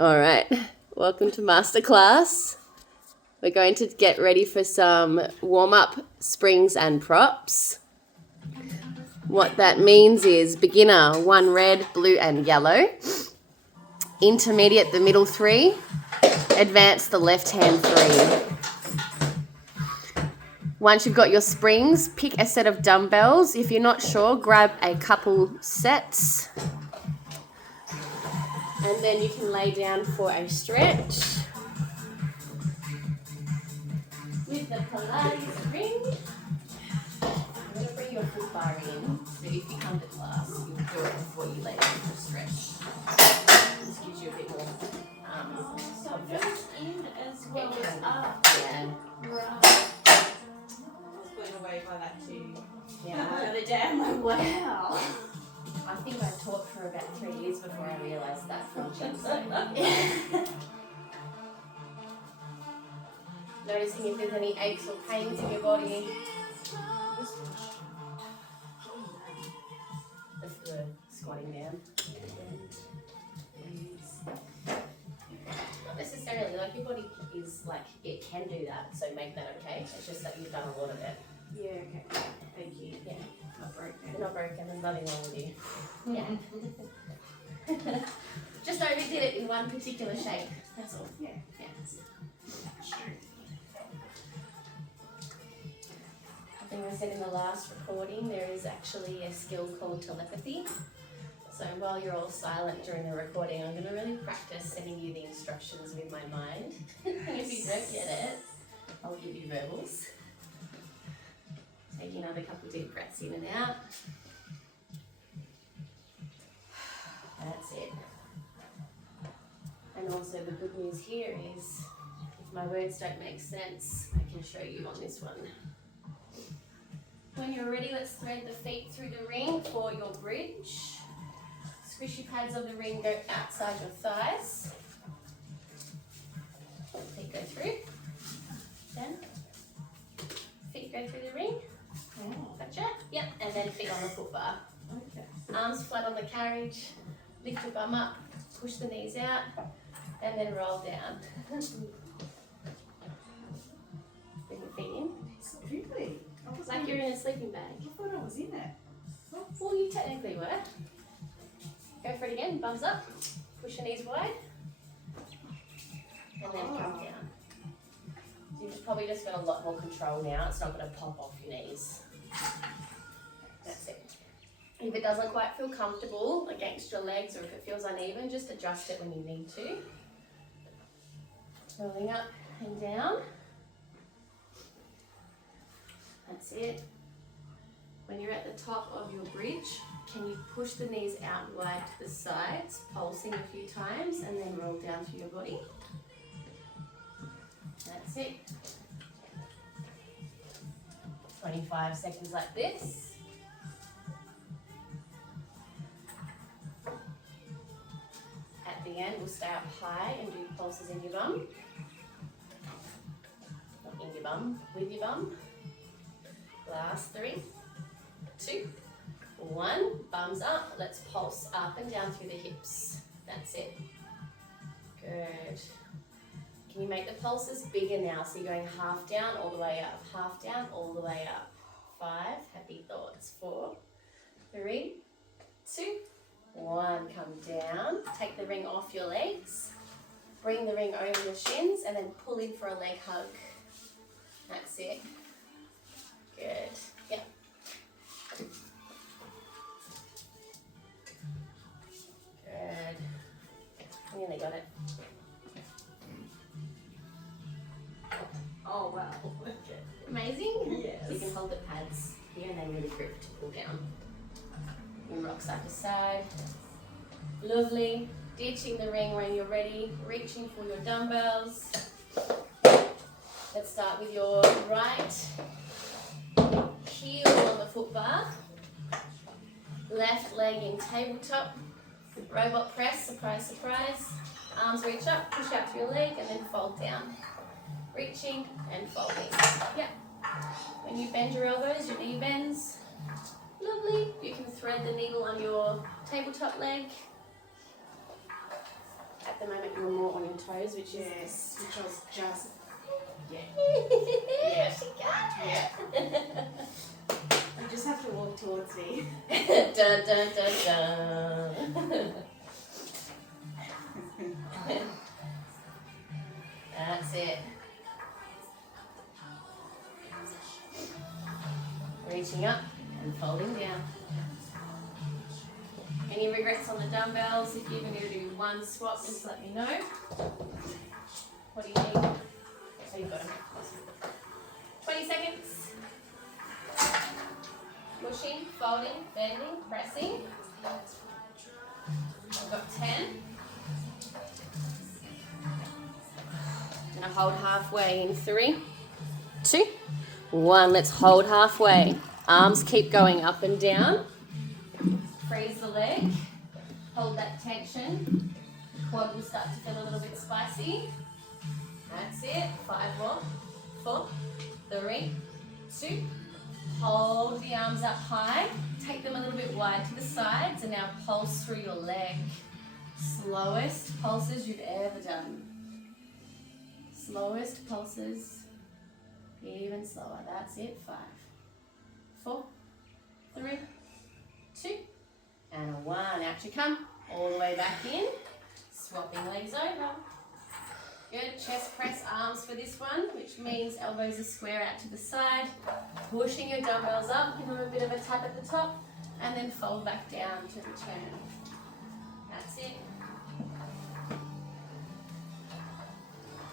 All right, welcome to Masterclass. We're going to get ready for some warm-up springs and props. What that means is beginner, 1 red, blue and yellow. Intermediate, the middle 3. Advanced, the left-hand 3. Once you've got your springs, pick a set of dumbbells. If you're not sure, grab a couple sets. And then you can lay down for a stretch. With the Pilates ring. I'm going to bring your foot bar in, so if you come to class, you'll do it before you lay down for a stretch. This gives you a bit more confidence. In as well as up. Yeah. Right. I was blown away by that too. Yeah. The other day, I'm like, wow. I think I taught for about 3 years before I realised that from gym. Noticing if there's any aches or pains in your body. The squatting down. Not necessarily, like your body is like, it can do that, so make that okay. It's just that you've done a lot of it. Yeah, okay. Thank you. Yeah. Not broken. You're not broken, there's nothing wrong with you. Yeah. Just overdid it in one particular shape, that's all. Yeah. Yeah. I think I said in the last recording, there is actually a skill called telepathy. So while you're all silent during the recording, I'm going to really practice sending you the instructions with my mind. If you don't get it, I'll give you verbals. Take another couple deep breaths in and out. That's it. And also the good news here is, if my words don't make sense, I can show you on this one. When you're ready, let's thread the feet through the ring for your bridge. Squishy pads of the ring go outside your thighs. Feet go through. Then feet go through the ring. Gotcha. Yep. And then feet on the foot bar. Okay. Arms flat on the carriage. Lift your bum up. Push the knees out. And then roll down. Bring your feet in. Really? Like you're in a sleeping bag. I thought I was in it. Well, you technically were. Go for it again. Bums up. Push your knees wide. And then come down. So you've probably just got a lot more control now. It's not going to pop off your knees. That's it. If it doesn't quite feel comfortable against your legs, or if it feels uneven, just adjust it when you need to. Rolling up and down. That's it. When you're at the top of your bridge, can you push the knees out wide to the sides, pulsing a few times, and then roll down through your body. That's it. 25 seconds like this. At the end, we'll stay up high and do pulses in your bum. Not in your bum, with your bum. Last 3, 2, 1. Bums up. Let's pulse up and down through the hips. That's it. Good. Can you make the pulses bigger now? So you're going half down, all the way up. Half down, all the way up. 5. Happy thoughts. 4, 3, 2, 1. Come down. Take the ring off your legs. Bring the ring over your shins and then pull in for a leg hug. That's it. Good. Yep. Good. Nearly got it. Oh, wow. Okay. Amazing? Yes. So you can hold the pads here and then really grip to pull down. You rock side to side. Lovely. Ditching the ring when you're ready. Reaching for your dumbbells. Let's start with your right heel on the foot bar. Left leg in tabletop. Robot press, surprise, surprise. Arms reach up, push out through your leg and then fold down. Reaching and folding. Yep. When you bend your elbows, your knee bends. Lovely. You can thread the needle on your tabletop leg. At at the moment you're more on your toes, which is... Yes, which I was just... Yeah. Yeah. She got Yeah. You just have to walk towards me. Dun, dun, dun, dun. That's it. Reaching up and folding down. Any regrets on the dumbbells? If you're going to do one swap, just let me know. What do you need? Oh, you've got them. 20 seconds. Pushing, folding, bending, pressing. I've got 10. Gonna hold halfway in 3, 2, 1. Let's hold halfway. Arms keep going up and down. Freeze the leg. Hold that tension. Quad will start to feel a little bit spicy. That's it. 5 more. 4, 3, 2. Hold the arms up high. Take them a little bit wide to the sides and now pulse through your leg. Slowest pulses you've ever done. Slowest pulses. Even slower. That's it. 5, 4, 3, 2, and 1. Out you come. All the way back in. Swapping legs over. Good. Chest press arms for this one, which means elbows are square out to the side. Pushing your dumbbells up. Give them a bit of a tap at the top. And then fold back down to return. That's it.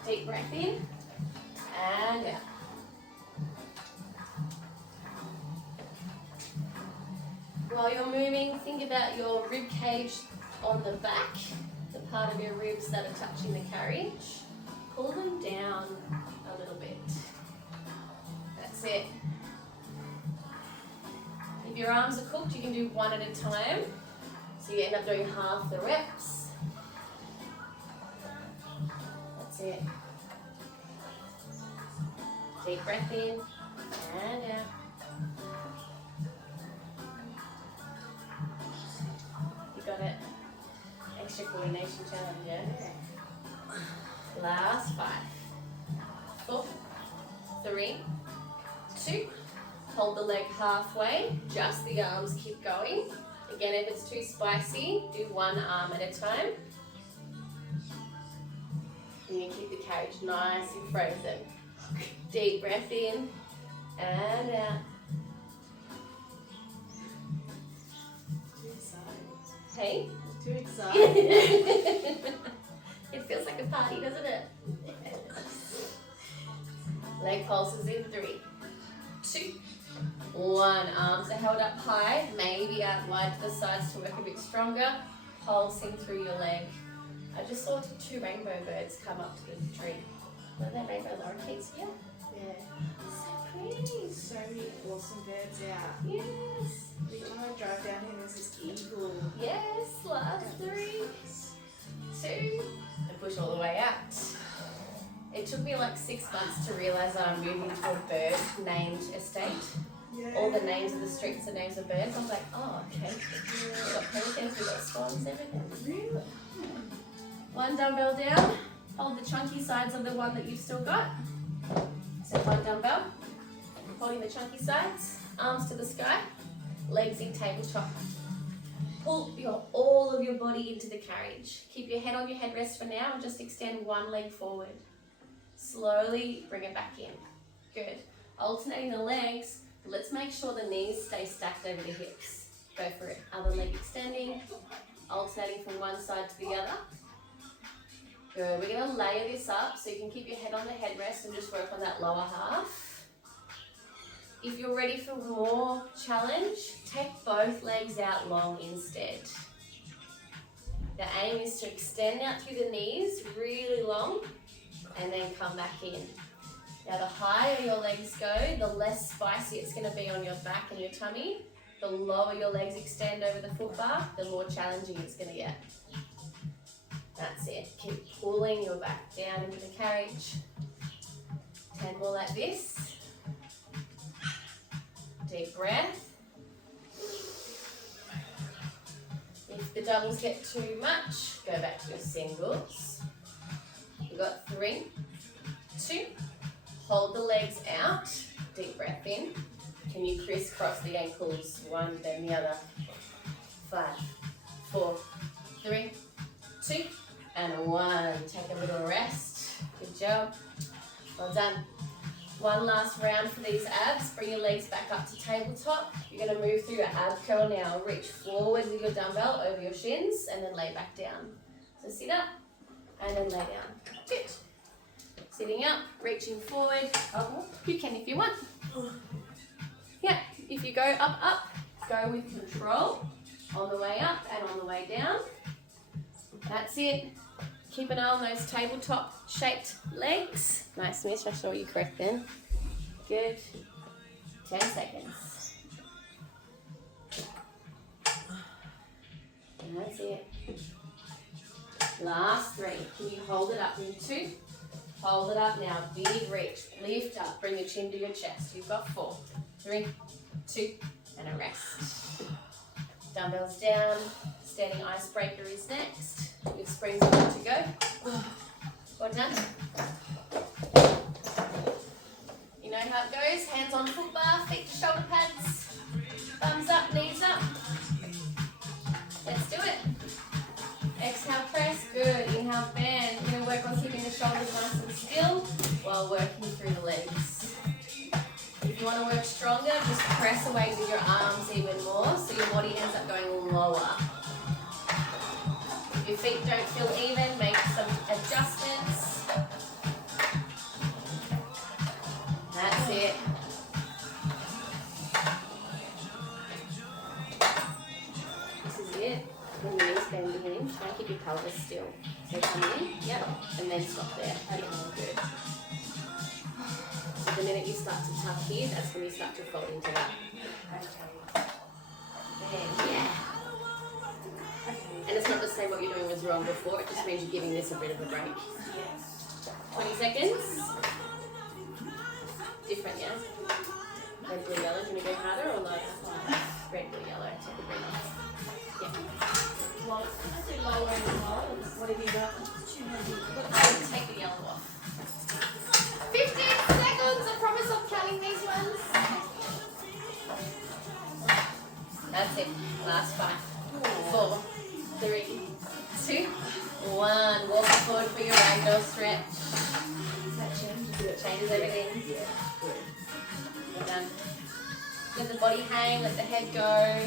Deep breath in. And out. While you're moving, think about your rib cage on the back, the part of your ribs that are touching the carriage. Pull them down a little bit. That's it. If your arms are cooked, you can do one at a time. So you end up doing half the reps. That's it. Deep breath in and out. Got it. Extra coordination challenge, yeah. Last 5, 4, 3, 2. Hold the leg halfway. Just the arms keep going. Again, if it's too spicy, do one arm at a time. And you keep the carriage nice and frozen. Deep breath in and out. Hey? Too excited. It feels like a party, doesn't it? Leg pulses in 3, 2, 1. Arms are held up high, maybe out wide to the sides to work a bit stronger. Pulsing through your leg. I just saw 2 rainbow birds come up to the tree. Were they rainbow lorikeets here? Yeah. So pretty. So many awesome birds out. Yes. Every time I drive down here, there's this eagle. Yes, last 3, 2, and push all the way out. It took me like 6 months to realise that I'm moving to a bird-named estate. Yeah. All the names of the streets are names of birds. I was like, oh, okay. We've got pelicans, we've got swans, everything. Really? 1 dumbbell down. Hold the chunky sides of the one that you've still got. So 1 dumbbell. Holding the chunky sides. Arms to the sky. Legs in tabletop. Pull all of your body into the carriage. Keep your head on your headrest for now and just extend 1 leg forward. Slowly bring it back in. Good. Alternating the legs. Let's make sure the knees stay stacked over the hips. Go for it. Other leg extending. Alternating from one side to the other. Good. We're going to layer this up so you can keep your head on the headrest and just work on that lower half. If you're ready for more challenge, take both legs out long instead. The aim is to extend out through the knees really long and then come back in. Now the higher your legs go, the less spicy it's going to be on your back and your tummy. The lower your legs extend over the foot bar, the more challenging it's going to get. That's it. Keep pulling your back down into the carriage. 10 more like this. Deep breath. If the doubles get too much, go back to your singles. We've got 3, 2, hold the legs out, deep breath in. Can you crisscross the ankles, one then the other? 5, 4, 3, 2, and 1. Take a little rest. Good job. Well done. One last round for these abs. Bring your legs back up to tabletop. You're going to move through your ab curl now. Reach forward with your dumbbell over your shins and then lay back down. So sit up and then lay down. Good. Sitting up, reaching forward. You can if you want. Yeah, if you go up, go with control on the way up and on the way down. That's it. Keep an eye on those tabletop shaped legs. Nice, Miss. I saw you correct then. Good. 10 seconds. And that's it. Last 3. Can you hold it up in 2? Hold it up now. Big reach. Lift up. Bring your chin to your chest. You've got 4, 3, 2, and a rest. Dumbbells down. Standing icebreaker is next. Your springs are good to go. Well done. You know how it goes. Hands on foot bar, feet to shoulder pads. Thumbs up, knees up. Let's do it. Exhale, press. Good. Inhale, bend. You're going to work on keeping the shoulders nice and still while working through the legs. If you want to work stronger, just press away with your arms even more so your body ends up going lower. If your feet don't feel even, make some adjustments. That's it. This is it. When your knees bend in, try and keep your pelvis still. So come in, yep, and then stop there. Okay, good. So the minute you start to tuck here, that's when you start to fold into that. Okay. Then, yeah. And it's not to say what you're doing was wrong before, it just means you're giving this a bit of a break. 20 seconds. Different, yeah? Red, blue, yellow. Do you want to go harder or lighter? Red, blue, yellow. Take the green off. Yeah. Well, I do lower and lower. What have you got? Take the yellow off. 15 seconds. I promise I'm counting these ones. That's it. Last 5, 4, 3, 2, 1. Walk forward for your ragdoll stretch. That changes everything. Yeah, good. Well done. Let the body hang, let the head go.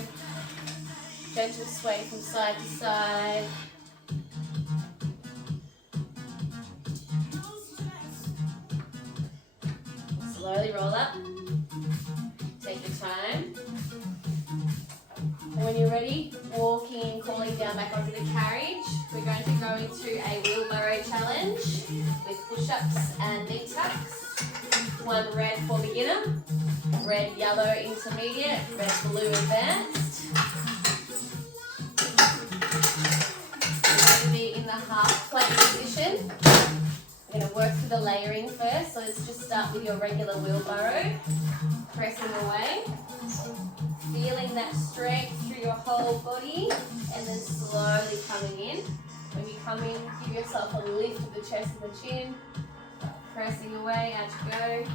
Gentle sway from side to side. Slowly roll up. Take your time. And when you're ready, walking and crawling down back onto the carriage. We're going to go into a wheelbarrow challenge with push-ups and knee tucks. 1 red for beginner, red, yellow, intermediate, red, blue, advanced. We're going to be in the half plank position. We're going to work through the layering first, so let's just start with your regular wheelbarrow. Pressing away. Feeling that strength through your whole body and then slowly coming in. When you come in, give yourself a lift of the chest and the chin. Pressing away, out you go.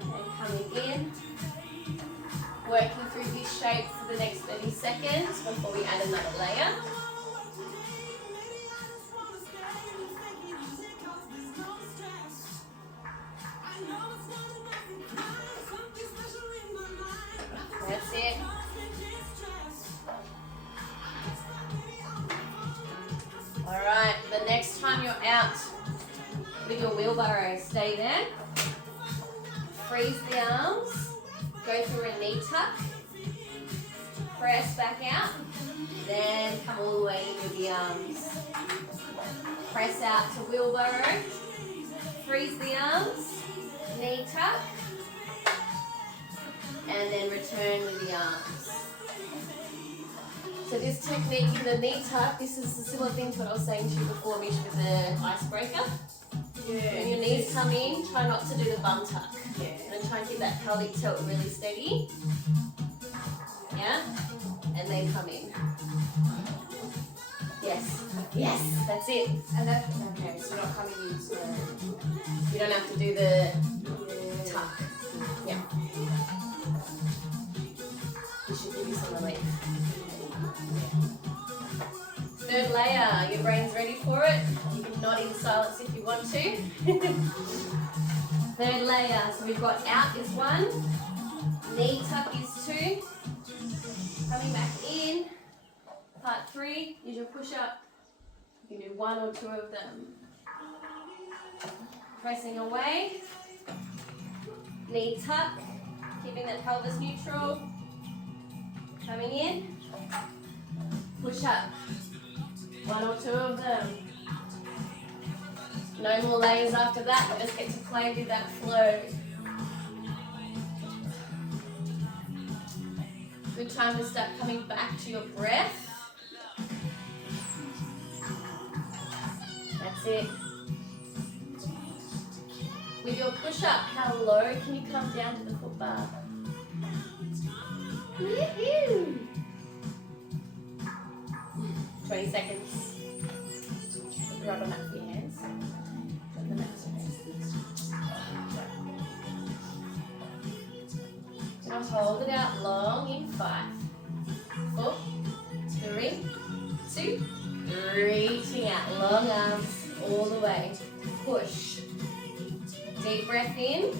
And coming in. Working through this shape for the next 30 seconds before we add another layer. That's it. Alright, the next time you're out with your wheelbarrow, stay there. Freeze the arms. Go through a knee tuck. Press back out. Then come all the way in with the arms. Press out to wheelbarrow. Freeze the arms. Knee tuck. And then return with the arms. So this technique in the knee tuck, this is a similar thing to what I was saying to you before, Mish, with the icebreaker. Yeah. When your knees come in, try not to do the bum tuck. Yeah. And try and keep that pelvic tilt really steady. Yeah? and then come in. Yes, yes, that's it. And that's okay, so not coming in so You don't have to do the tuck. Yeah. You should give you some relief. Third layer, your brain's ready for it. You can nod in silence if you want to. Third layer, so we've got out is 1, knee tuck is 2, coming back in. Part 3 is your push-up. You can do 1 or 2 of them. Pressing away, knee tuck, keeping that pelvis neutral. Coming in, push up, 1 or 2 of them. No more layers after that, we just get to play with that flow. Good time to start coming back to your breath. That's it. With your push-up, how low can you come down to the foot bar? Woohoo! 20 seconds. Rub on that for your hands. Rub on that for your hands. Now hold it out long in 5, 4, 3, 2, reaching out, long arms all the way. Push. Deep breath in,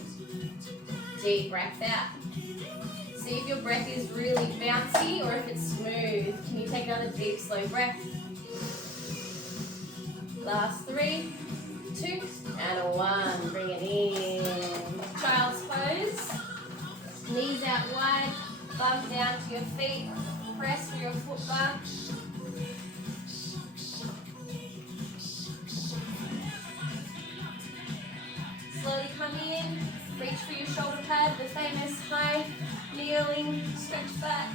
deep breath out. See if your breath is really bouncy or if it's smooth. Can you take another deep, slow breath? Last 3, 2, and 1. Bring it in. Child's pose. Knees out wide, bum down to your feet. Press for your foot bar. Slowly come in, reach for your shoulder pad, the famous high kneeling stretch back.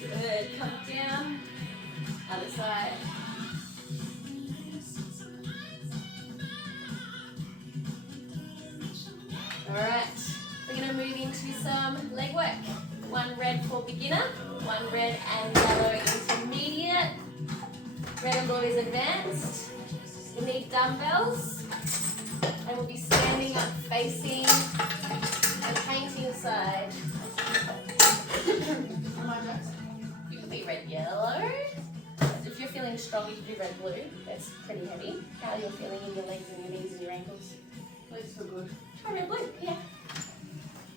Good, come down, other side. Alright, we're going to move into some leg work. 1 red for beginner, 1 red and yellow intermediate. Red and blue is advanced. We need dumbbells, and we'll be standing up facing the painting side. You could be red, yellow. If you're feeling strong, you could be red, blue. That's pretty heavy. How are you feeling in your legs and your knees and your ankles? legs feel good. Try red, blue, yeah.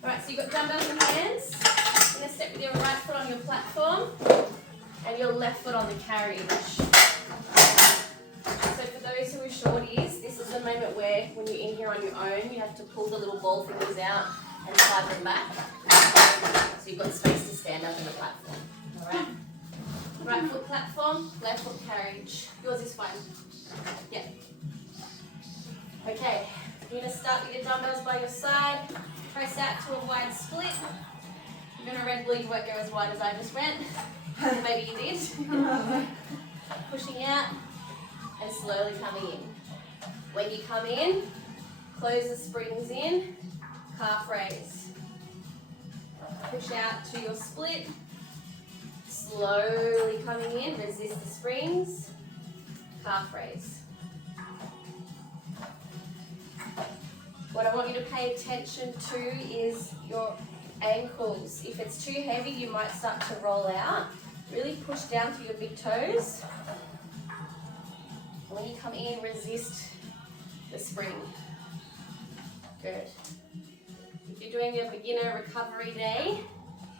Alright, so you've got dumbbells in hands. You're going to step with your right foot on your platform and your left foot on the carriage. So for those who are shorties, this is the moment where when you're in here on your own, you have to pull the little ball fingers out and slide them back. So you've got space to stand up on the platform. Alright? Right foot platform, left foot carriage. Yours is fine. Yeah. Okay, you're going to start with your dumbbells by your side. Press out to a wide split. If you're going to red blue, you won't go as wide as I just went. Maybe you did. Pushing out and slowly coming in. When you come in, close the springs in, calf raise. Push out to your split. Slowly coming in, resist the springs, calf raise. What I want you to pay attention to is your ankles. If it's too heavy, you might start to roll out. Really push down to your big toes. When you come in, resist the spring. Good. If you're doing your beginner recovery day,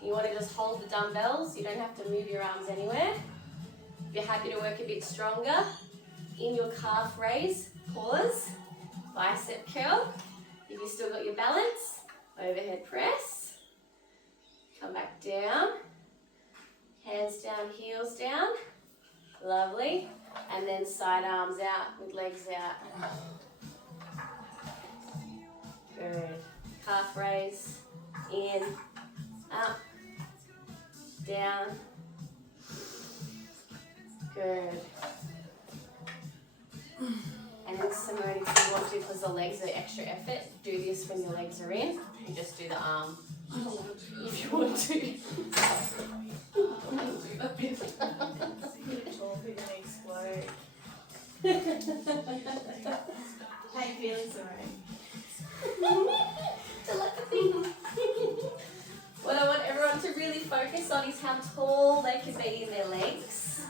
you want to just hold the dumbbells. You don't have to move your arms anywhere. If you're happy to work a bit stronger, in your calf raise, pause, bicep curl. If you've still got your balance, overhead press. Come back down. Hands down, heels down. Lovely. And then side arms out with legs out. Good. Calf raise. In. Up. Down. Good. And then Simone, if you want to, because the legs are extra effort, do this when your legs are in. You just do the arm If you want to. Talking and explode. How you feeling, Sarai? Telepathy. What I want everyone to really focus on is how tall they can be in their legs.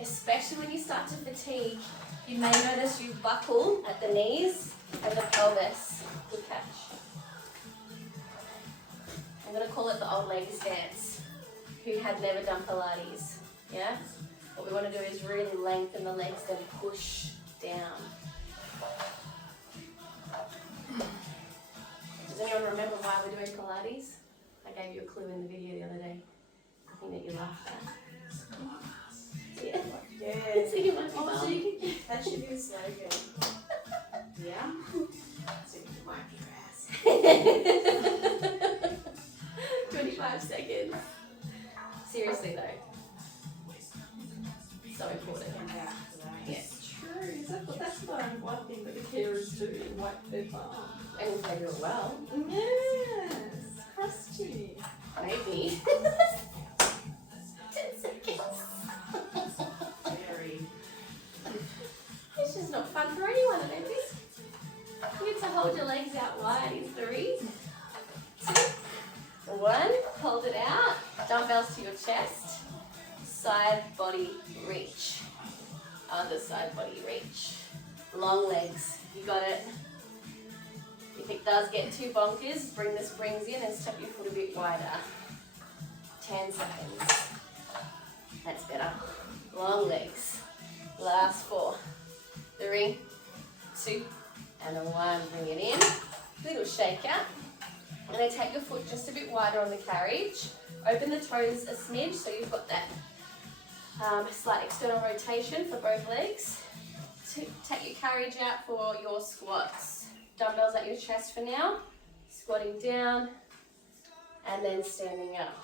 Especially when you start to fatigue, you may notice you buckle at the knees and the pelvis. Good catch. I'm going to call it the old ladies dance, who had never done Pilates. Yeah? What we want to do is really lengthen the legs, then push down. Does anyone remember why we're doing Pilates? I gave you a clue in the video the other day. I think that you laughed at. Yeah. Yeah. So you might be Oh, so well. you can, that should be the slogan. Yeah? So you can wipe your ass. 25 seconds. Seriously though. So important. Yeah. True. That's one thing that the carers do, wipe their bum. And if they do it well, Yes. Crusty. maybe. 10 seconds. Very. It's just not fun for anyone, I don't think. You get to hold your legs out wide in 3, 2, 1. Hold it out. Dumbbells to your chest. Side body reach. Other side body reach. Long legs. You got it. If it does get too bonkers, bring the springs in and step your foot a bit wider. 10 seconds. That's better. Long legs. Last 4, 3, 2, and a 1. Bring it in. Little shake out. And then take your foot just a bit wider on the carriage. Open the toes a smidge so you've got that slight external rotation for both legs. Take your carriage out for your squats. Dumbbells at your chest for now. Squatting down and then standing up.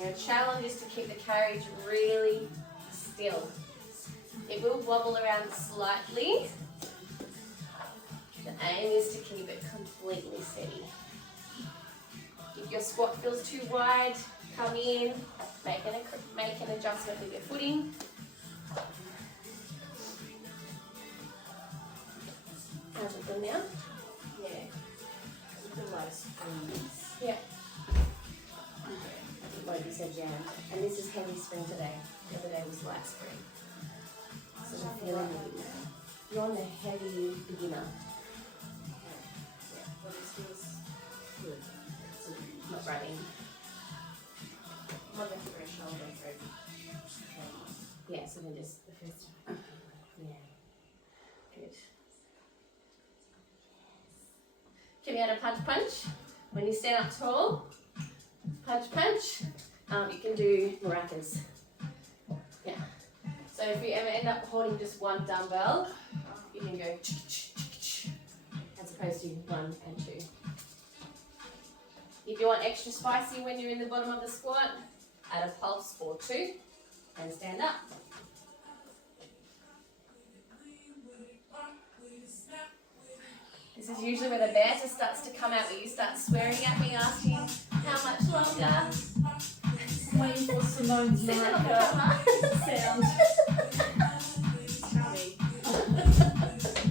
Your challenge is to keep the carriage really still. It will wobble around slightly. The aim is to keep it completely steady. If your squat feels too wide, come in, make an adjustment with your footing. How's it going now? Yeah. With the low springs. Yeah. Like you said, jammed. And this is heavy spring today. The other day was light spring. So I'm feeling it. You're on the heavy beginner. Yeah. Well, this feels good. So Not running. I'm on the threshold of ready. Yeah, so then just the first time. Yeah. Good. Can we add a punch? When you stand up tall, punch. You can do maracas. Yeah. So if you ever end up holding just one dumbbell, you can go as opposed to 1 and 2. If you want extra spicy when you're in the bottom of the squat, add a pulse for 2 and stand up. This is usually where the banter starts to come out, where you start swearing at me, asking how much longer. Waiting for Simone's Sit on the maraca camera. sound. Chummy.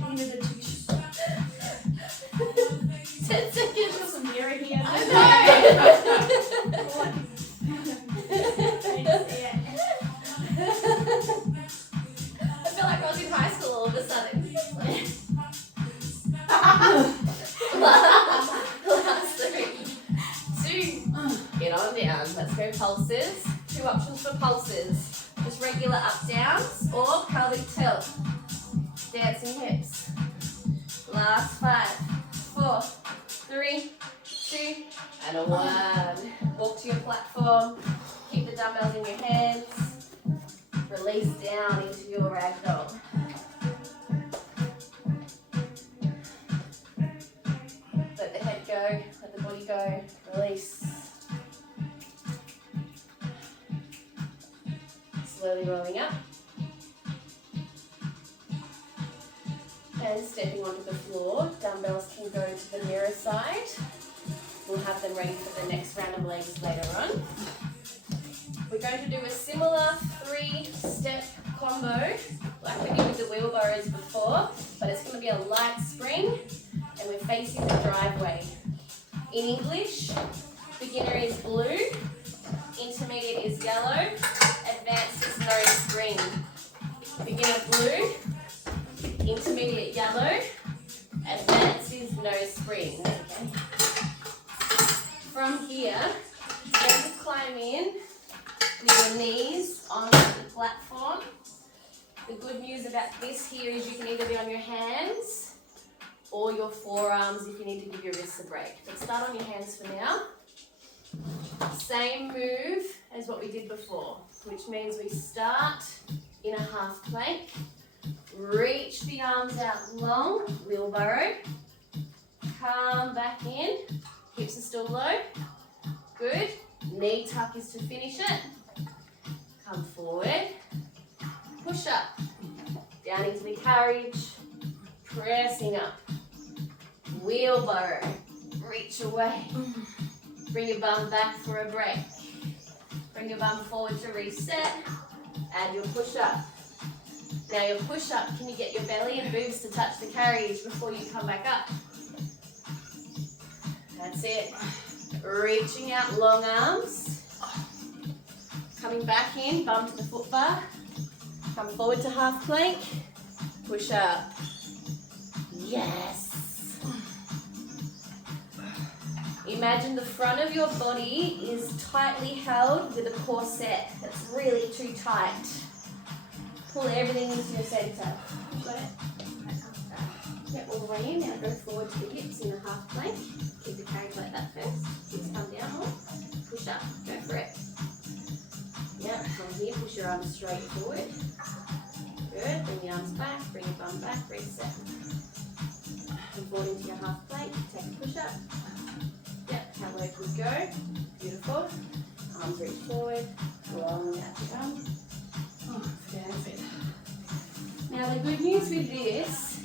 You need a tissue. 10 seconds. Got some mirror here. I know. I feel like I was in high school all of a sudden. Last 3, 2, get on down. Let's go pulses. 2 options for pulses. Just regular up downs or pelvic tilt. Dancing hips. Last 5, 4, 3, 2, and a 1. Walk to your platform. Keep the dumbbells in your hands. Release down into your ragdoll. Let the head go, let the body go, release. Slowly rolling up. And stepping onto the floor. Dumbbells can go to the mirror side. We'll have them ready for the next round of legs later on. We're going to do a similar 3-step combo like we did with the wheelbarrows before, but it's going to be a light spring and we're facing the driveway. In English, beginner is blue, intermediate is yellow, advanced is no spring. Beginner blue, intermediate yellow, advanced is no spring. Okay. From here, you're going to climb in with your knees onto the platform. The good news about this here is you can either be on your hands or your forearms if you need to give your wrists a break. But start on your hands for now. Same move as what we did before, which means we start in a half plank, reach the arms out long, wheelbarrow, come back in, hips are still low, good, knee tuck is to finish it, come forward, push up, down into the carriage, pressing up, wheelbarrow, reach away, bring your bum back for a break, bring your bum forward to reset, add your push up. Now your push up, can you get your belly and boobs to touch the carriage before you come back up? That's it. Reaching out long arms. Coming back in, bum to the foot bar. Come forward to half plank. Push up. Yes. Imagine the front of your body is tightly held with a corset that's really too tight. Pull everything into your centre. Got it? Get all the way in. Now go forward to the hips in a half plank. Keep the carriage like that first. Hips come down more. Push up. Go for it. Yeah, from here, push your arms straight forward. Good. Bring the arms back. Bring your bum back. Reset. Come forward into your half plank. Take a push up. Yep, how low can you go? Beautiful. Arms reach forward. Long out your bum. Oh, perfect. Now the good news with this,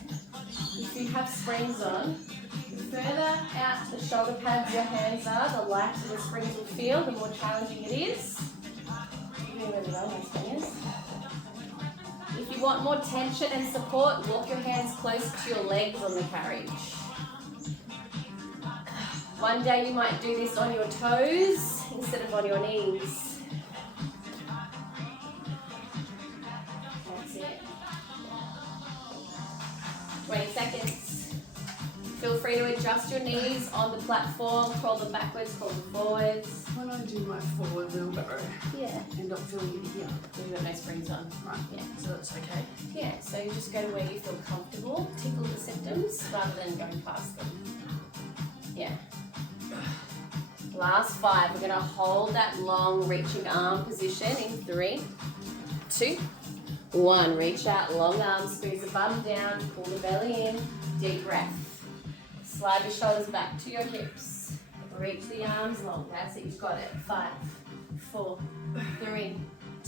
if you have springs on, the further out the shoulder pads your hands are, the lighter the springs will feel, the more challenging it is. Doing really well, my fingers. If you want more tension and support, walk your hands close to your legs on the carriage. One day you might do this on your toes instead of on your knees. That's it. 20 seconds. Feel free to adjust your knees on the platform, crawl them backwards, crawl them forwards. When I do my forward wheelbarrow, Yeah. end up feeling it here. We've got no springs on. Right. Yeah. So that's okay. Yeah, so you just go to where you feel comfortable, tickle the symptoms rather than going past them. Yeah. Last 5. We're going to hold that long reaching arm position in 3, 2, 1. Reach out, long arms, squeeze the bum down, pull the belly in, deep breath. Slide your shoulders back to your hips. Reach the arms long. That's it, you've got it. 5, 4, 3,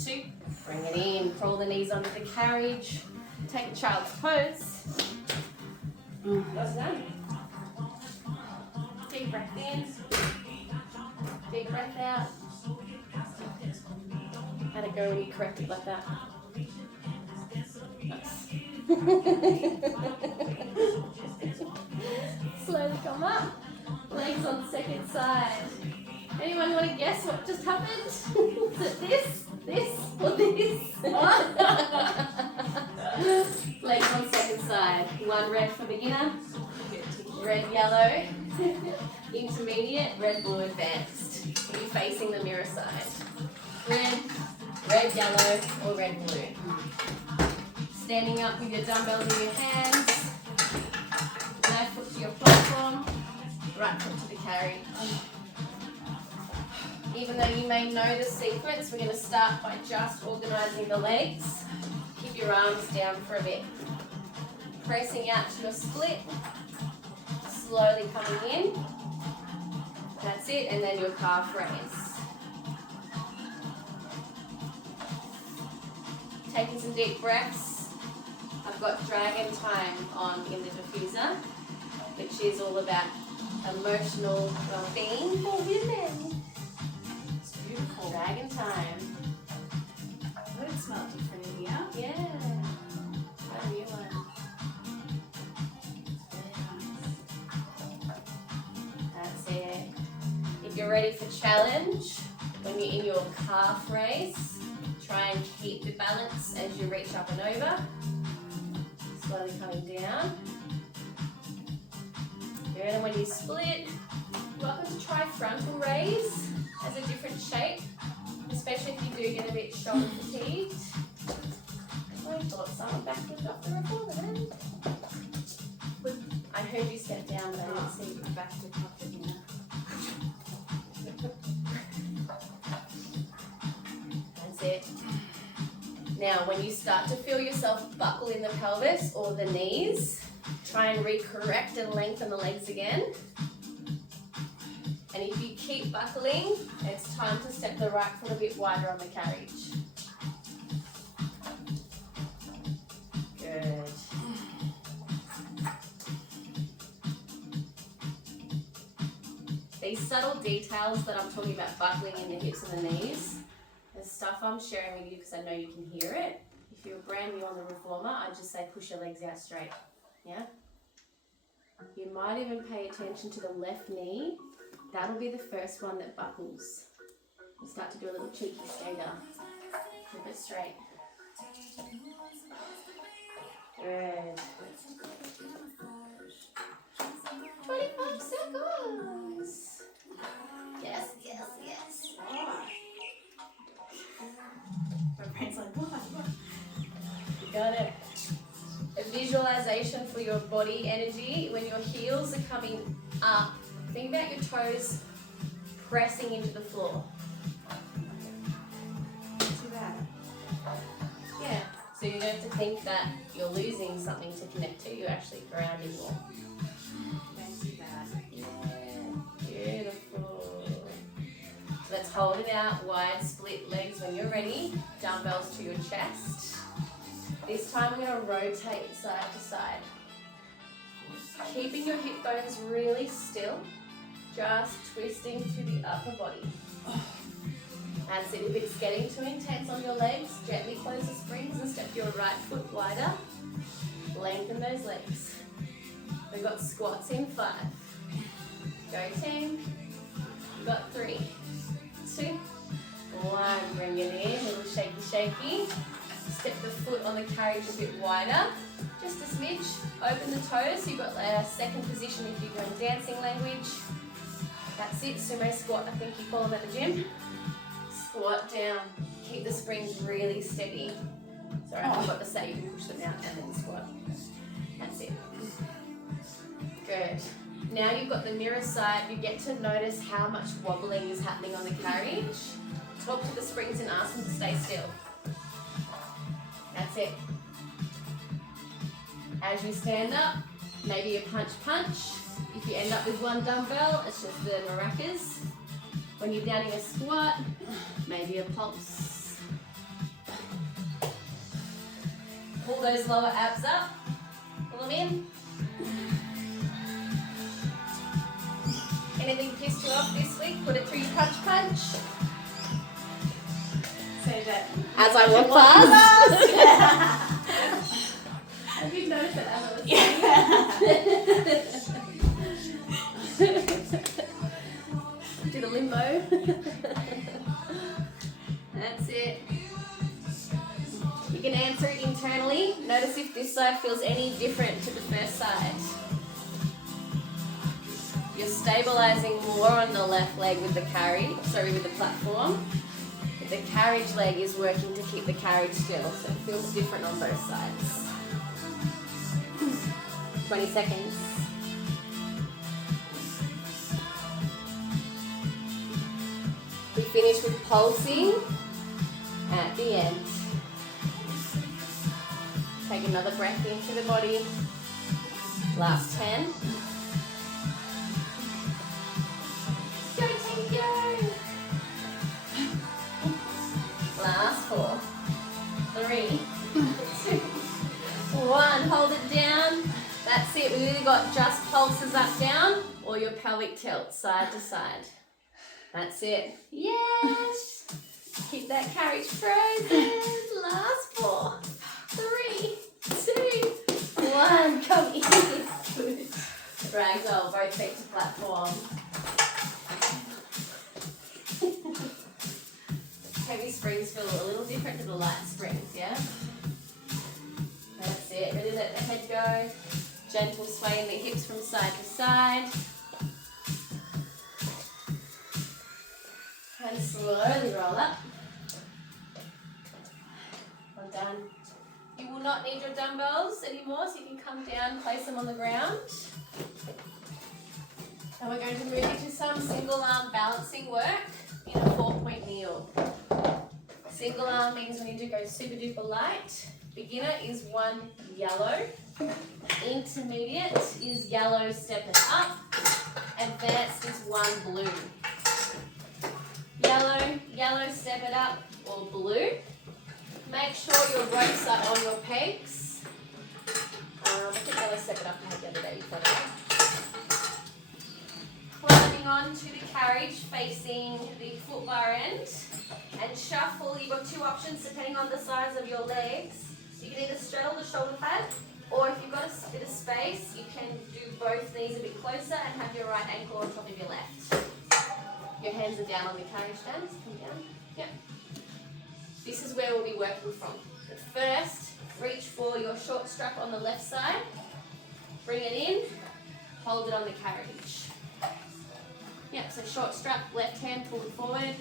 2. Bring it in. Crawl the knees onto the carriage. Take a child's pose. That's done. Deep breath in. Deep breath out. How'd it go when you correct it like that? Nice. Slowly come up. Legs on second side. Anyone want to guess what just happened? Is it this, or this? Legs on second side. 1 red for beginner. Red, yellow. Intermediate, red, blue, advanced. Are you facing the mirror side? Red, yellow, or red, blue. Standing up with your dumbbells in your hands. Left foot to your platform. Right foot to the carriage. Even though you may know the sequence, we're going to start by just organising the legs. Keep your arms down for a bit. Pressing out to your split. Slowly coming in. That's it, and then your calf raise. Taking some deep breaths. I've got Dragon Time on in the diffuser, which is all about emotional well-being for women. It's beautiful. Dragon time. Oh, it smells different in here. Yeah. Try a new one. That's it. If you're ready for challenge, when you're in your calf raise, try and keep the balance as you reach up and over. Slowly coming down. Good, and when you split, you're welcome to try frontal raise as a different shape, especially if you do get a bit shoulder fatigued. I thought someone backwards off the recorder then. I heard you step down, but I didn't see you. Back to the pocket now. That's it. Now, when you start to feel yourself buckle in the pelvis or the knees, try and recorrect and lengthen the legs again. And if you keep buckling, it's time to step the right foot a bit wider on the carriage. Good. These subtle details that I'm talking about, buckling in the hips and the knees, is stuff I'm sharing with you because I know you can hear it. If you're brand new on the reformer, I just say push your legs out straight. Yeah? You might even pay attention to the left knee. That'll be the first one that buckles. You start to do a little cheeky skater. Keep it straight. Good. 25 seconds. Yes, yes, yes. My brain's like, what? You got it. A visualization for your body energy. When your heels are coming up, think about your toes pressing into the floor. Too bad. Yeah. So you don't have to think that you're losing something to connect to. You're actually grounding more. That's too bad. Yeah. Beautiful. So let's hold it out. Wide split legs when you're ready. Dumbbells to your chest. This time we're going to rotate side to side. Keeping your hip bones really still. Just twisting to the upper body. That's it. If it's getting too intense on your legs, gently close the springs and step your right foot wider. Lengthen those legs. We've got squats in 5. Go team. We've got 3, 2, 1. Bring it in. Little shaky, shaky. Step the foot on the carriage a bit wider. Just a smidge. Open the toes. So you've got a second position if you're doing dancing language. That's it. Sumo squat. I think you call them at the gym. Squat down. Keep the springs really steady. Sorry, I forgot to say you can push them out and then squat. That's it. Good. Now you've got the mirror side. You get to notice how much wobbling is happening on the carriage. Talk to the springs and ask them to stay still. That's it. As you stand up, maybe a punch. If you end up with one dumbbell, it's just the maracas. When you're down in a squat, maybe a pulse. Pull those lower abs up. Pull them in. Anything pissed you off this week, put it through your punch. Say that. As I walk past. Have you noticed that as I was Do the limbo. That's it. You can answer it internally. Notice if this side feels any different to the first side. You're stabilizing more on the left leg with the with the platform. But the carriage leg is working to keep the carriage still, so it feels different on both sides. 20 seconds. We finish with pulsing at the end. Take another breath into the body. Last 10. Go, take go. Last 4, 3, 2, 1. Hold it down. That's it. We've either got just pulses up, down, or your pelvic tilt side to side. That's it. Yes! Keep that carriage frozen. Last 4, 3, 2, 1. Come in. Good. Ragdoll, both feet to platform. Heavy springs feel a little different to the light springs, yeah? That's it. Really let the head go. Gentle sway in the hips from side to side. And slowly roll up. Well done. You will not need your dumbbells anymore, so you can come down, place them on the ground. And we're going to move into some single arm balancing work in a 4-point kneel. Single arm means we need to go super duper light. Beginner is 1 yellow. Intermediate is yellow, step it up. Advanced is 1 blue. Yellow, step it up, or blue. Make sure your ropes are on your pegs. I think yellow, step it up, I had the other day before that. Climbing on to the carriage facing the foot bar end. And shuffle. You've got 2 options depending on the size of your legs. So you can either straddle the shoulder pad, or if you've got a bit of space, you can do both knees a bit closer and have your right ankle on top of your left. Your hands are down on the carriage stand. Come down. Yep. This is where we'll be working from. But first, reach for your short strap on the left side. Bring it in. Hold it on the carriage. Yep, so short strap, left hand pulled forward.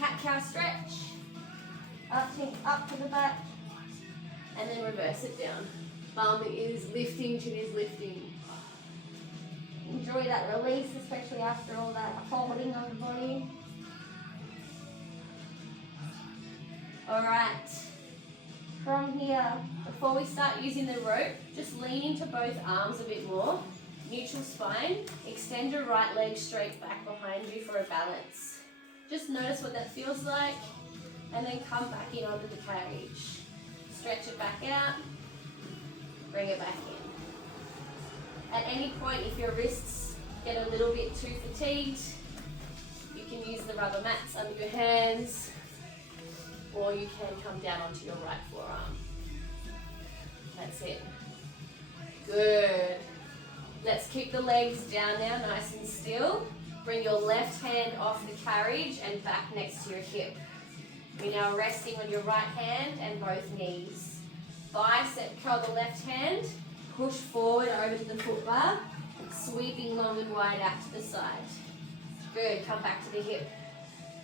Cat-cow stretch. Up to the back. And then reverse it down. Bum is lifting, chin is lifting. Enjoy that release, especially after all that holding on the body. Alright. From here, before we start using the rope, just lean into both arms a bit more. Neutral spine. Extend your right leg straight back behind you for a balance. Just notice what that feels like, and then come back in onto the carriage. Stretch it back out, bring it back in. At any point, if your wrists get a little bit too fatigued, you can use the rubber mats under your hands, or you can come down onto your right forearm. That's it. Good. Let's keep the legs down now, nice and still. Bring your left hand off the carriage and back next to your hip. You're now resting on your right hand and both knees. Bicep curl the left hand, push forward over to the foot bar, sweeping long and wide out to the side. Good, come back to the hip.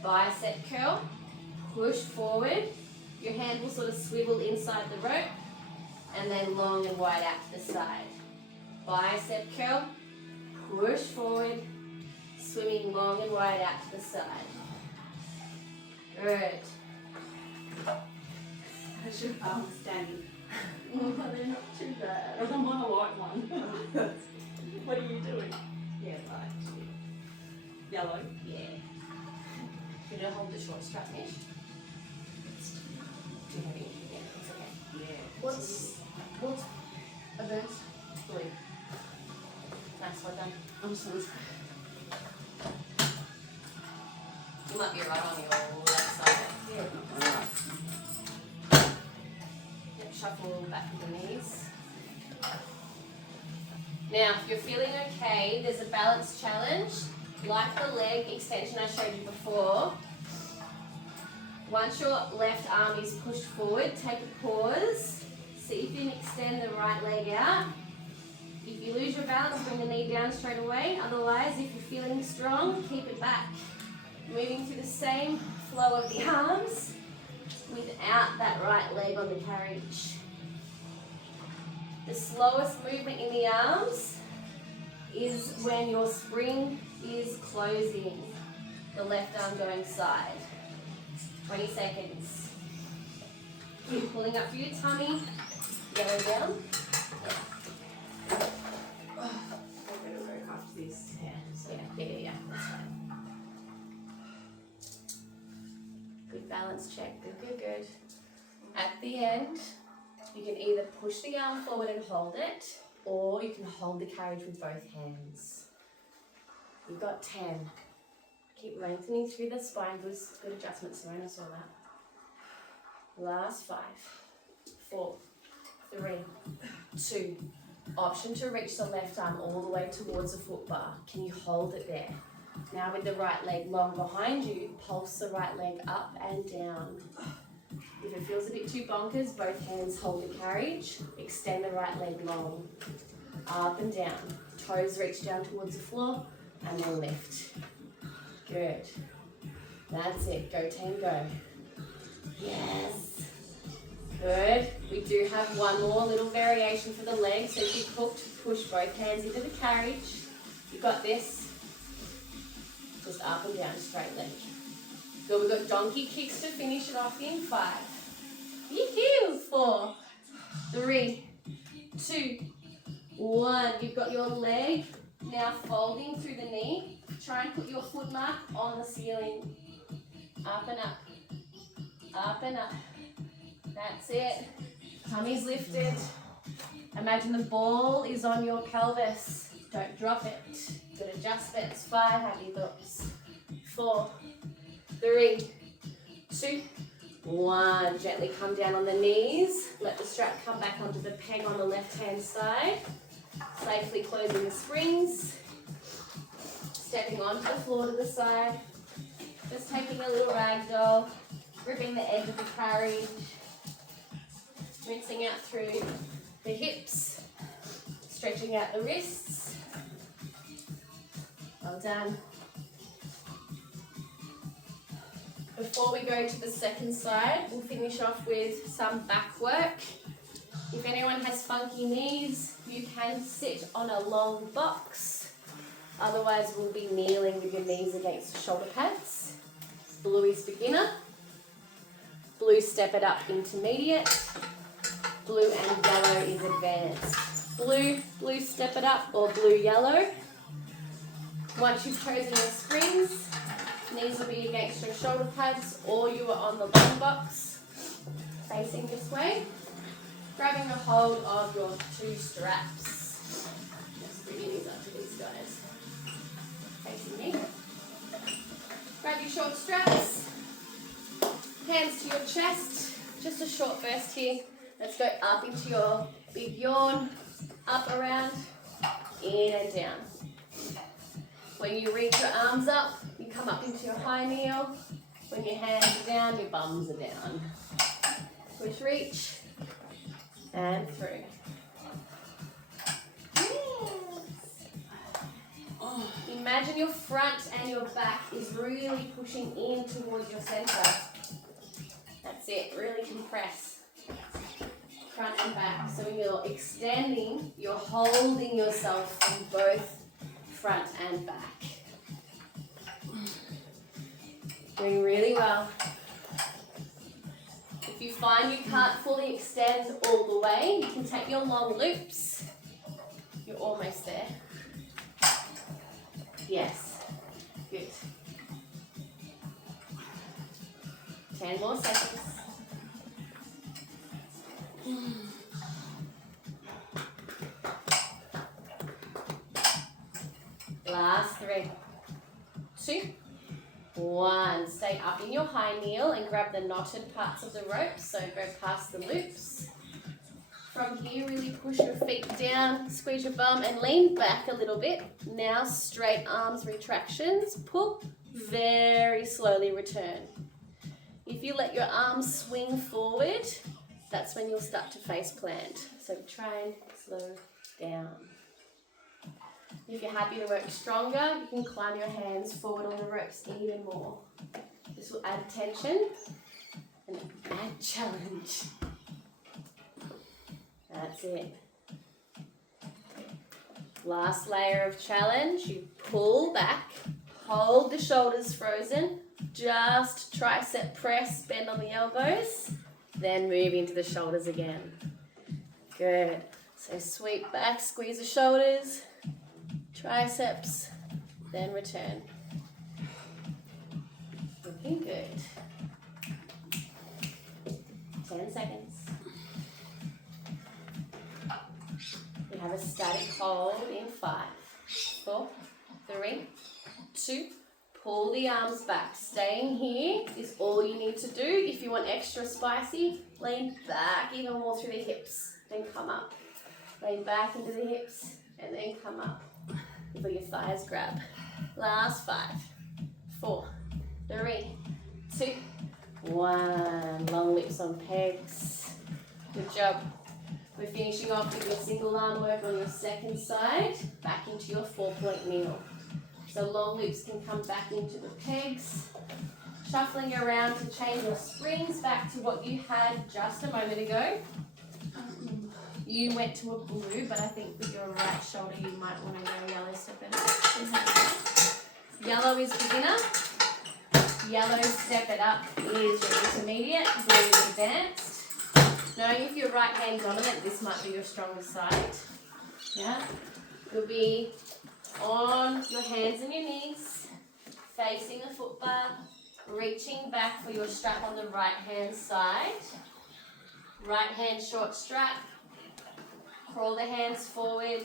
Bicep curl, push forward. Your hand will sort of swivel inside the rope, and then long and wide out to the side. Bicep curl, push forward, swimming long and wide out to the side. Good. How's your arm standing? Oh, they're not too bad. I don't want a white one. What are you doing? Yeah, right. Yellow? Yeah. You're going to hold the short strap mesh. Too heavy. Yeah, it's okay. Yeah. What's advanced? Blue. Nice, well done. I'm sorry. You might be right on your left side. Yeah. Yep, shuffle back with the knees. Now, if you're feeling okay, there's a balance challenge. Like the leg extension I showed you before. Once your left arm is pushed forward, take a pause. See if you can extend the right leg out. If you lose your balance, bring the knee down straight away. Otherwise, if you're feeling strong, keep it back. Moving through the same flow of the arms without that right leg on the carriage. The slowest movement in the arms is when your spring is closing, the left arm going side. 20 seconds. Keep pulling up for your tummy. Yellow down. I'm going to go after this. Yeah, that's fine. Good balance check, good. At the end, you can either push the arm forward and hold it, or you can hold the carriage with both hands. You've got 10. Keep lengthening through the spine. Good adjustment, Serena, saw that. Last 5, 4, 3, 2. Option to reach the left arm all the way towards the foot bar. Can you hold it there? Now with the right leg long behind you, pulse the right leg up and down. If it feels a bit too bonkers, both hands hold the carriage. Extend the right leg long. Up and down. Toes reach down towards the floor and then lift. Good. That's it. Go team, go. Yes. Good. We do have one more little variation for the legs. So if you push both hands into the carriage. You got this. Just up and down, straight leg. Good. We've got donkey kicks to finish it off in 5. Yee-hoo! 4, 3, 2, 1. You've got your leg now folding through the knee. Try and put your foot mark on the ceiling. Up and up. Up and up. That's it. Tummy's lifted. Imagine the ball is on your pelvis. Don't drop it. Good adjustments. 5. Happy thoughts. 4, 3, 2, 1. Gently come down on the knees. Let the strap come back onto the peg on the left-hand side. Safely closing the springs. Stepping onto the floor to the side. Just taking a little ragdoll. Gripping the edge of the carriage. Rinsing out through the hips. Stretching out the wrists. Well done. Before we go to the second side, we'll finish off with some back work. If anyone has funky knees, you can sit on a long box. Otherwise, we'll be kneeling with your knees against the shoulder pads. Blue is beginner. Blue step it up intermediate. Blue and yellow is advanced. Blue step it up, or blue yellow. Once you've chosen your springs, knees will be against your shoulder pads, or you are on the long box, facing this way. Grabbing a hold of your 2 straps. Just bring your knees up to these guys. Facing me. Grab your short straps. Hands to your chest. Just a short burst here. Let's go up into your big yawn. Up, around, in and down. When you reach your arms up, you come up into your high kneel. When your hands are down, your bums are down. Push, reach, and through. Yes. Imagine your front and your back is really pushing in towards your center. That's it, really compress. Front and back. So when you're extending, you're holding yourself from both front and back. Doing really well. If you find you can't fully extend all the way, you can take your long loops. You're almost there. Yes. Good. 10 more seconds. Last 3, 2, 1. Stay up in your high kneel and grab the knotted parts of the rope. So go past the loops. From here, really push your feet down, squeeze your bum and lean back a little bit. Now straight arms retractions. Pull, very slowly return. If you let your arms swing forward, that's when you'll start to face plant. So try and slow down. If you're happy to work stronger, you can climb your hands forward on the ropes even more. This will add tension and add challenge. That's it. Last layer of challenge, you pull back, hold the shoulders frozen, just tricep press, bend on the elbows, then move into the shoulders again. Good. So sweep back, squeeze the shoulders, triceps, then return. Looking good. 10 seconds. You have a static hold in 5, 4, 3, 2. Pull the arms back. Staying here is all you need to do. If you want extra spicy, lean back even more through the hips. Then come up. Lean back into the hips and then come up. Feel your thighs grab. Last 5, 4, 3, 2, 1. Long lips on pegs. Good job. We're finishing off with your single arm work on your second side. Back into your 4-point kneel. So long loops can come back into the pegs. Shuffling around to change your springs back to what you had just a moment ago. You went to a blue, but I think with your right shoulder you might want to go yellow step it up. Yellow is beginner. Yellow step it up is your intermediate. Blue is advanced. Knowing if you're right hand dominant, this might be your strongest side. Yeah. You'll be on your hands and your knees, facing the foot bar, reaching back for your strap on the right hand side. Right hand short strap. Crawl the hands forward.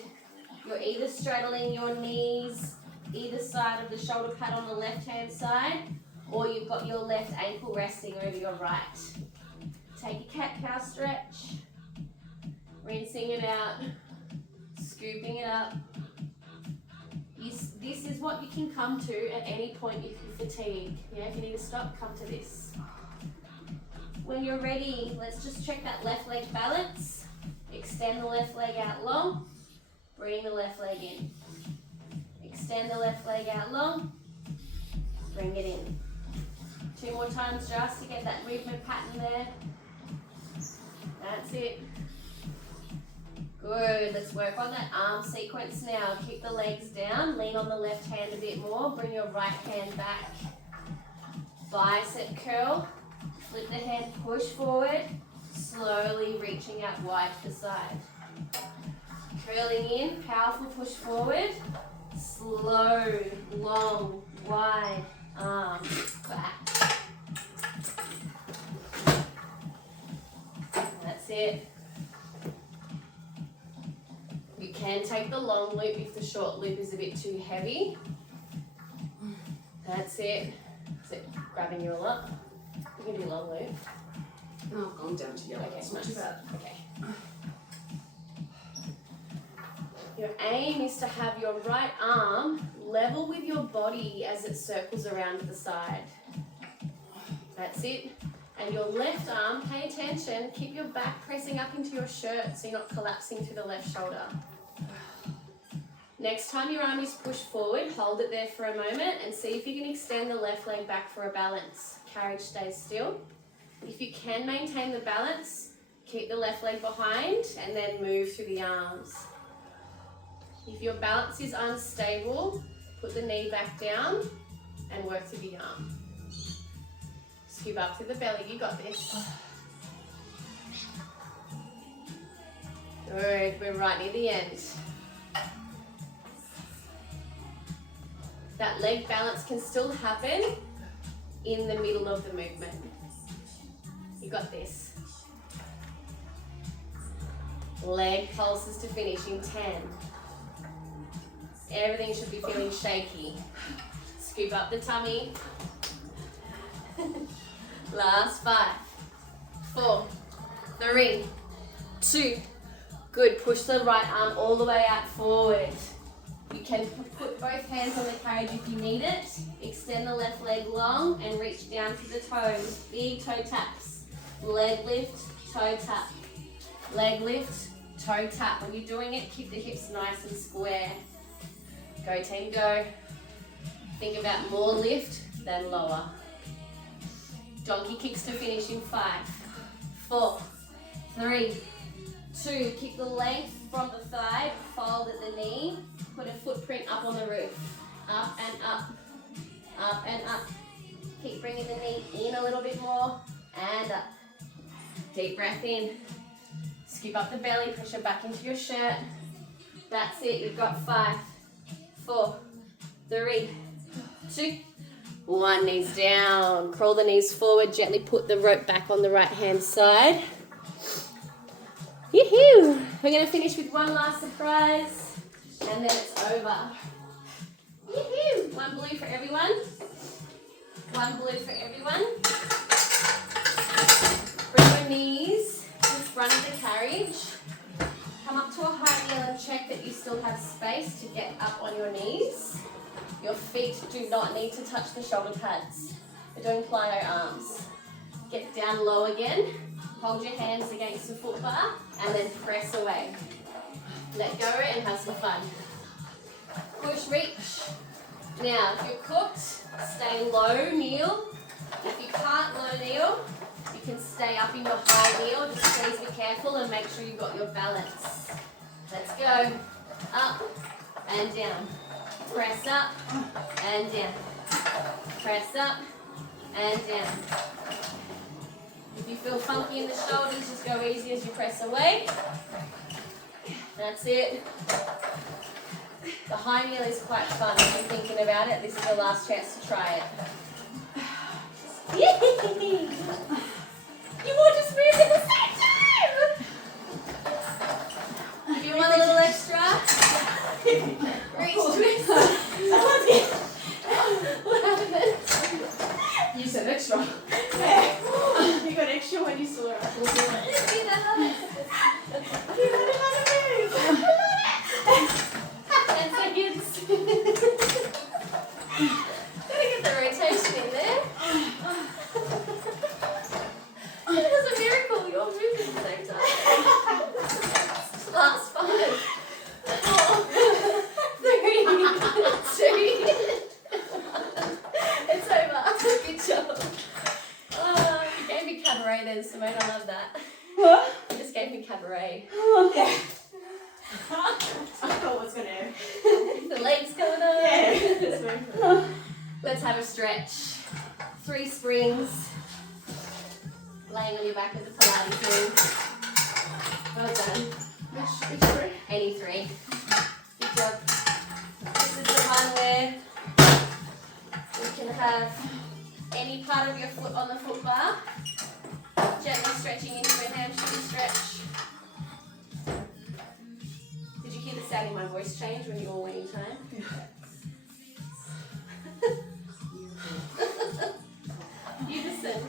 You're either straddling your knees either side of the shoulder pad on the left hand side, or you've got your left ankle resting over your right. Take a cat-cow stretch. Rinsing it out. Scooping it up. This is what you can come to at any point if you fatigue. Yeah, if you need to stop, come to this. When you're ready, let's just check that left leg balance. Extend the left leg out long. Bring the left leg in. Extend the left leg out long. Bring it in. 2 more times just to get that movement pattern there. That's it. Good. Let's work on that arm sequence now. Keep the legs down. Lean on the left hand a bit more. Bring your right hand back. Bicep curl. Flip the hand, push forward. Slowly reaching out wide to the side. Curling in, powerful push forward. Slow, long, wide arm back. That's it. You can take the long loop if the short loop is a bit too heavy. That's it. Is it grabbing you a lot? You can do long loop. No, I've gone down to yellow. Okay, It's not nice. too bad. Okay. Your aim is to have your right arm level with your body as it circles around to the side. That's it. And your left arm, pay attention, keep your back pressing up into your shirt so you're not collapsing through the left shoulder. Next time your arm is pushed forward, hold it there for a moment and see if you can extend the left leg back for a balance. Carriage stays still. If you can maintain the balance, keep the left leg behind and then move through the arms. If your balance is unstable, put the knee back down and work through the arm. Scoop up to the belly, you got this. Good, we're right near the end. That leg balance can still happen in the middle of the movement. You got this. Leg pulses to finish in 10. Everything should be feeling shaky. Scoop up the tummy. Last 5, 4, 3, 2. Good. Push the right arm all the way out forward. You can put both hands on the carriage if you need it. Extend the left leg long and reach down to the toes. Big toe taps. Leg lift, toe tap. Leg lift, toe tap. When you're doing it, keep the hips nice and square. Go team, go. Think about more lift than lower. Donkey kicks to finish in 5, 4, 3, 2. Keep the length from the thigh, fold at the knee. Put a footprint up on the roof. Up and up, up and up. Keep bringing the knee in a little bit more and up. Deep breath in. Scoop up the belly, push it back into your shirt. That's it, you've got 5, 4, 3, 2, 1. Knees down. Crawl the knees forward, gently put the rope back on the right hand side. Yoo-hoo! We're going to finish with one last surprise and then it's over. Yoo-hoo! One blue for everyone. One blue for everyone. Bring your knees in front of the carriage. Come up to a high kneel and check that you still have space to get up on your knees. Your feet do not need to touch the shoulder pads. We're doing plyo arms. Get down low again. Hold your hands against the foot bar and then press away. Let go and have some fun. Push, reach. Now, if you're cooked, stay low, kneel. If you can't low kneel, you can stay up in your high kneel. Just please be careful and make sure you've got your balance. Let's go. Up and down. Press up and down. Press up and down. If you feel funky in the shoulders, just go easy as you press away. That's it. The high kneel is quite fun if you're thinking about it. This is your last chance to try it. Yay! You all just moved at the same time! If you want a little extra, reach, twist. What happened? You said extra. Yeah. You got extra when you saw it. We'll do it. See that? You learned how to move. 10 seconds. Gotta get the rotation in there. It was a miracle. You all moved at the same time. Last 5, 4, 3, 2, 1. It's over. Good job. Oh, you gave me cabaret then, Simone. I love that. What? You just gave me cabaret. Yeah. I thought it was going to. The legs going on. Yeah. It's very cool. Let's have a stretch. 3 springs. Laying on your back with the Pilates ring. Well done. Which three? Any 3. Good job. This is the one where you can have any part of your foot on the foot bar. Gently stretching into a hamstring stretch. Did you hear the sound in my voice change when you all went in time? You listen.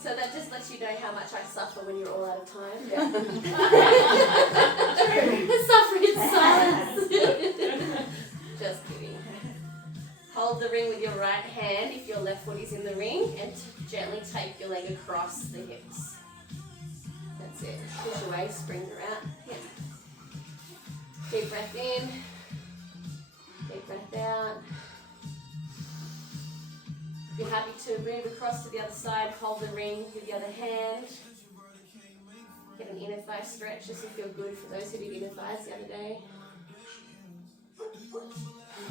So that just lets you know how much I suffer when you're all out of time. Yeah. Suffer in silence. Just kidding. Hold the ring with your right hand if your left foot is in the ring and gently take your leg across the hips. That's it. Push away, springs are out. Yeah. Deep breath in. Deep breath out. If you're happy to move across to the other side, hold the ring with the other hand. Get an inner thigh stretch just to feel good for those who did inner thighs the other day.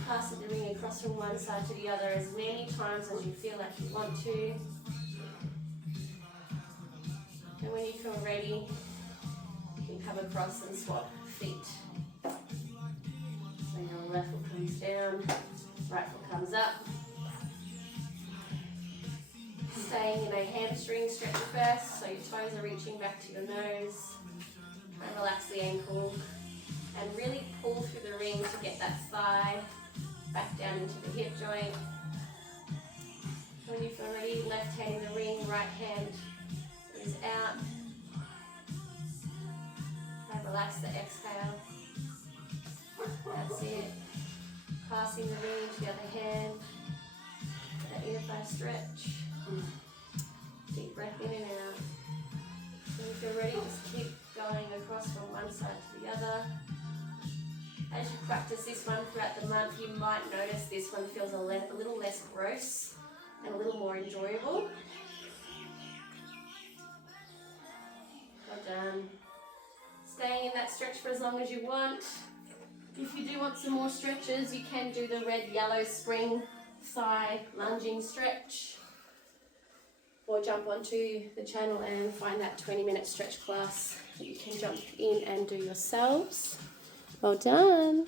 Passing the ring across from one side to the other as many times as you feel like you want to. And when you feel ready, you can come across and swap feet. So your left foot comes down, right foot comes up. Staying in a hamstring stretch first, so your toes are reaching back to your nose. Try and relax the ankle and really pull through the ring to get that thigh back down into the hip joint. When you feel ready, left hand in the ring, right hand is out. And relax the exhale. That's it. Passing the ring to the other hand. That inner thigh stretch. Deep breath in and out. When you feel ready, just keep going across from one side to the other. As you practice this one throughout the month, you might notice this one feels a little less gross and a little more enjoyable. Well done. Staying in that stretch for as long as you want. If you do want some more stretches, you can do the red, yellow spring thigh lunging stretch. Or jump onto the channel and find that 20-minute stretch class that you can jump in and do yourselves. Well done.